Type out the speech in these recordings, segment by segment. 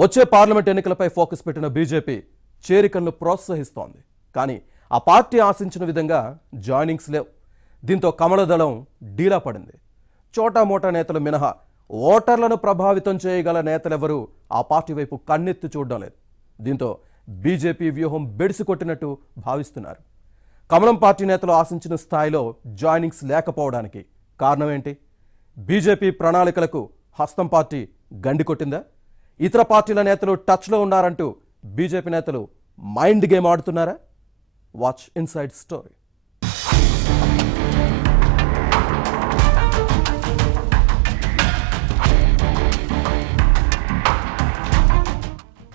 వచ్చే పార్లమెంట్ ఎన్నికలపై ఫోకస్ పెట్టిన బీజేపీ చేరికలను ప్రోత్సహిస్తోంది. కానీ ఆ పార్టీ ఆశించిన విధంగా జాయినింగ్స్ లేవు. దీంతో కమలదళం డీలా పడింది. చోటామోటా నేతలు మినహా ఓటర్లను ప్రభావితం చేయగల నేతలెవరూ ఆ పార్టీ వైపు కన్నెత్తి చూడడం లేదు. దీంతో బీజేపీ వ్యూహం బెడిసికొట్టినట్టు భావిస్తున్నారు. కమలం పార్టీ నేతలు ఆశించిన స్థాయిలో జాయినింగ్స్ లేకపోవడానికి కారణం ఏంటి? బీజేపీ ప్రణాళికలకు హస్తం పార్టీ గండి కొట్టిందా? ఇతర పార్టీల నేతలు టచ్లో ఉన్నారంటూ బీజేపీ నేతలు మైండ్ గేమ్ ఆడుతున్నారా? Watch inside story.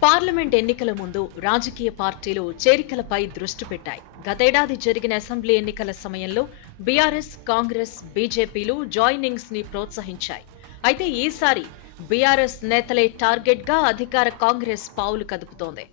పార్లమెంట్ ఎన్నికల ముందు రాజకీయ పార్టీలు చేరికలపై దృష్టి పెట్టాయి. గతేడాది జరిగిన అసెంబ్లీ ఎన్నికల సమయంలో బీఆర్ఎస్, కాంగ్రెస్, బీజేపీలు జాయినింగ్స్ ని ప్రోత్సహించాయి. అయితే ఈసారి బీఆర్ఎస్ నేతలే టార్గెట్ గా అధికార కాంగ్రెస్ పావులు కదుపుతోంది.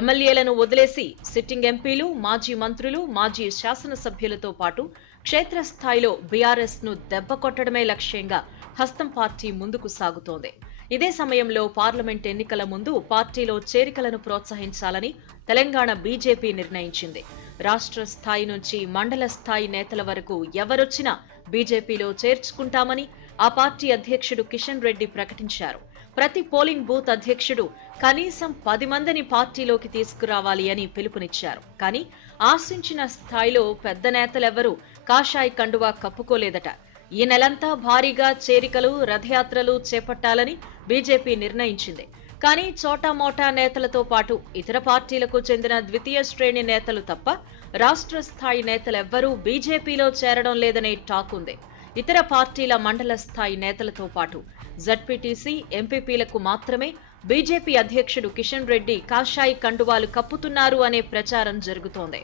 ఎమ్మెల్యేలను వదిలేసి సిట్టింగ్ ఎంపీలు, మాజీ మంత్రులు, మాజీ శాసనసభ్యులతో పాటు క్షేత్రస్థాయిలో బీఆర్ఎస్ ను దెబ్బ కొట్టడమే లక్ష్యంగా హస్తం పార్టీ ముందుకు సాగుతోంది. ఇదే సమయంలో పార్లమెంట్ ఎన్నికల ముందు పార్టీలో చేరికలను ప్రోత్సహించాలని తెలంగాణ బీజేపీ నిర్ణయించింది. రాష్ట్ర స్థాయి నుంచి మండల స్థాయి నేతల వరకు ఎవరొచ్చినా బీజేపీలో చేర్చుకుంటామని ఆ పార్టీ అధ్యక్షుడు కిషన్ రెడ్డి ప్రకటించారు. ప్రతి పోలింగ్ బూత్ అధ్యక్షుడు కనీసం 10 మందిని పార్టీలోకి తీసుకురావాలి అని పిలుపునిచ్చారు. కానీ ఆశించిన స్థాయిలో పెద్ద నేతలెవరూ కాషాయ కండువా కప్పుకోలేదట. ఈ నెలంతా భారీగా చేరికలు, రథయాత్రలు చేపట్టాలని బీజేపీ నిర్ణయించింది. కానీ చోటామోటా నేతలతో పాటు ఇతర పార్టీలకు చెందిన ద్వితీయ శ్రేణి నేతలు తప్ప రాష్ట్ర స్థాయి నేతలెవ్వరూ బీజేపీలో చేరడం లేదనే టాక్ ఉంది. ఇతర పార్టీల మండల స్థాయి నేతలతో పాటు జడ్పీటీసీ, ఎంపీపీలకు మాత్రమే బీజేపీ అధ్యక్షుడు కిషన్ రెడ్డి కాషాయి కండువాలు కప్పుతున్నారు అనే ప్రచారం జరుగుతోంది.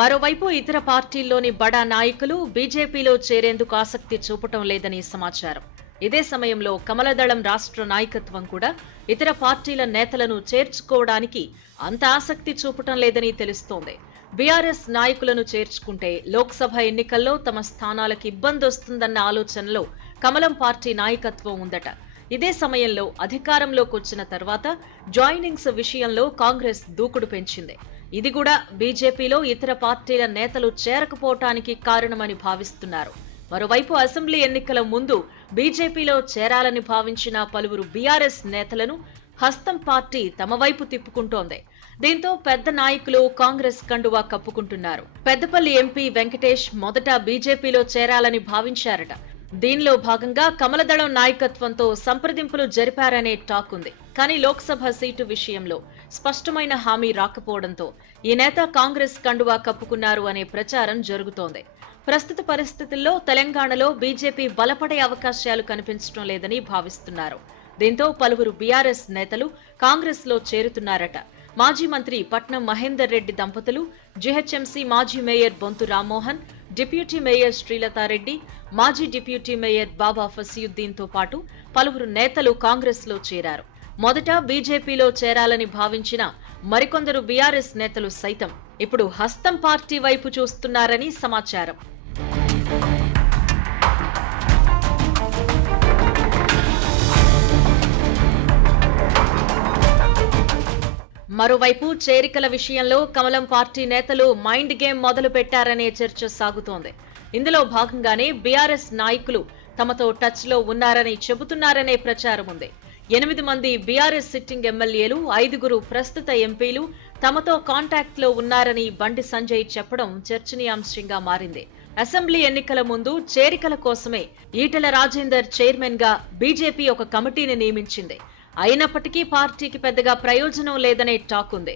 మరోవైపు ఇతర పార్టీల్లోని బడా నాయకులు బీజేపీలో చేరేందుకు ఆసక్తి చూపటం లేదని సమాచారం. ఇదే సమయంలో కమలదళం రాష్ట్ర నాయకత్వం కూడా ఇతర పార్టీల నేతలను చేర్చుకోవడానికి అంత ఆసక్తి చూపటం లేదని తెలుస్తోంది. బీఆర్ఎస్ నాయకులను చేర్చుకుంటే లోక్సభ ఎన్నికల్లో తమ స్థానాలకు ఇబ్బంది వస్తుందన్న ఆలోచనలో కమలం పార్టీ నాయకత్వం ఉందట. ఇదే సమయంలో అధికారంలోకి వచ్చిన తర్వాత జాయినింగ్స్ విషయంలో కాంగ్రెస్ దూకుడు పెంచింది. ఇది కూడా బీజేపీలో ఇతర పార్టీల నేతలు చేరకపోవటానికి కారణమని భావిస్తున్నారు. మరోవైపు అసెంబ్లీ ఎన్నికల ముందు బీజేపీలో చేరాలని భావించిన పలువురు బీఆర్ఎస్ నేతలను హస్తం పార్టీ తమ వైపు తిప్పుకుంటోంది. దీంతో పెద్ద నాయకులు కాంగ్రెస్ కండువా కప్పుకుంటున్నారు. పెద్దపల్లి ఎంపీ వెంకటేష్ మొదట బీజేపీలో చేరాలని భావించారట. దీనిలో భాగంగా కమలదళం నాయకత్వంతో సంప్రదింపులు జరిపారనే టాక్ ఉంది. కానీ లోక్సభ సీటు విషయంలో స్పష్టమైన హామీ రాకపోవడంతో ఈ నేత కాంగ్రెస్ కండువా కప్పుకున్నారు అనే ప్రచారం జరుగుతోంది. ప్రస్తుత పరిస్థితుల్లో తెలంగాణలో బీజేపీ బలపడే అవకాశాలు కనిపించడం లేదని భావిస్తున్నారు. దీంతో పలువురు బీఆర్ఎస్ నేతలు కాంగ్రెస్ లో చేరుతున్నారట. మాజీ మంత్రి పట్నం మహేందర్ రెడ్డి దంపతులు, జీహెచ్ఎంసీ మాజీ mayor Bonthu Rammohan, deputy mayor Srilatha Reddy, మాజీ డిప్యూటీ మేయర్ బాబా ఫసీయుద్దీన్ తో పాటు పలువురు నేతలు కాంగ్రెస్ లో చేరారు. మొదట బీజేపీలో చేరాలని భావించిన మరికొందరు బీఆర్ఎస్ నేతలు సైతం ఇప్పుడు హస్తం పార్టీ వైపు చూస్తున్నారని సమాచారం. మరోవైపు చేరికల విషయంలో కమలం పార్టీ నేతలు మైండ్ గేమ్ మొదలు పెట్టారనే చర్చ సాగుతోంది. ఇందులో భాగంగానే బీఆర్ఎస్ నాయకులు తమతో టచ్ లో ఉన్నారని చెబుతున్నారనే ప్రచారం ఉంది. 8 మంది బీఆర్ఎస్ సిట్టింగ్ ఎమ్మెల్యేలు, 5గురు ప్రస్తుత ఎంపీలు తమతో కాంటాక్ట్ లో ఉన్నారని బండి సంజయ్ చెప్పడం చర్చనీయాంశంగా మారింది. అసెంబ్లీ ఎన్నికల ముందు చేరికల కోసమే ఈటెల రాజేందర్ చైర్మన్ గా బీజేపీ ఒక కమిటీని నియమించింది. అయినప్పటికీ పార్టీకి పెద్దగా ప్రయోజనం లేదనే టాక్ ఉంది.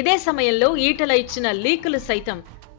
ఇదే సమయంలో ఈటెల ఇచ్చిన లీకులు సైతం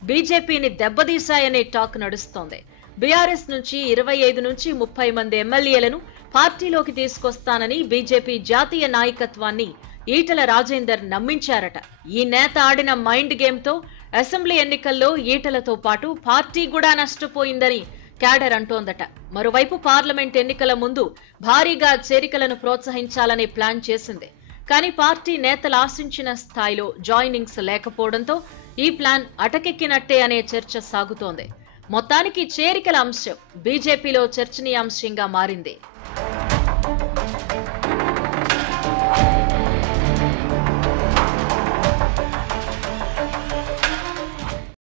బీజేపీని దెబ్బతీశాయనే టాక్ నడుస్తోంది. బీఆర్ఎస్ నుంచి 25 నుంచి 30 మంది ఎమ్మెల్యేలను పార్టీలోకి తీసుకొస్తానని బీజేపీ జాతీయ నాయకత్వాన్ని ఈటెల రాజేందర్ నమ్మించారట. ఈ నేత ఆడిన మైండ్ గేమ్ తో అసెంబ్లీ ఎన్నికల్లో ఈటెలతో పాటు పార్టీ కూడా నష్టపోయిందని క్యాడర్ అంటోందట. మరోవైపు పార్లమెంట్ ఎన్నికల ముందు భారీగా చేరికలను ప్రోత్సహించాలనే ప్లాన్ చేసింది. కానీ పార్టీ నేతలు ఆశించిన స్థాయిలో జాయినింగ్స్ లేకపోవడంతో ఈ ప్లాన్ అటకెక్కినట్టే అనే చర్చ సాగుతోంది. మొత్తానికి చేరికల అంశం బీజేపీలో చర్చనీయాంశంగా మారింది.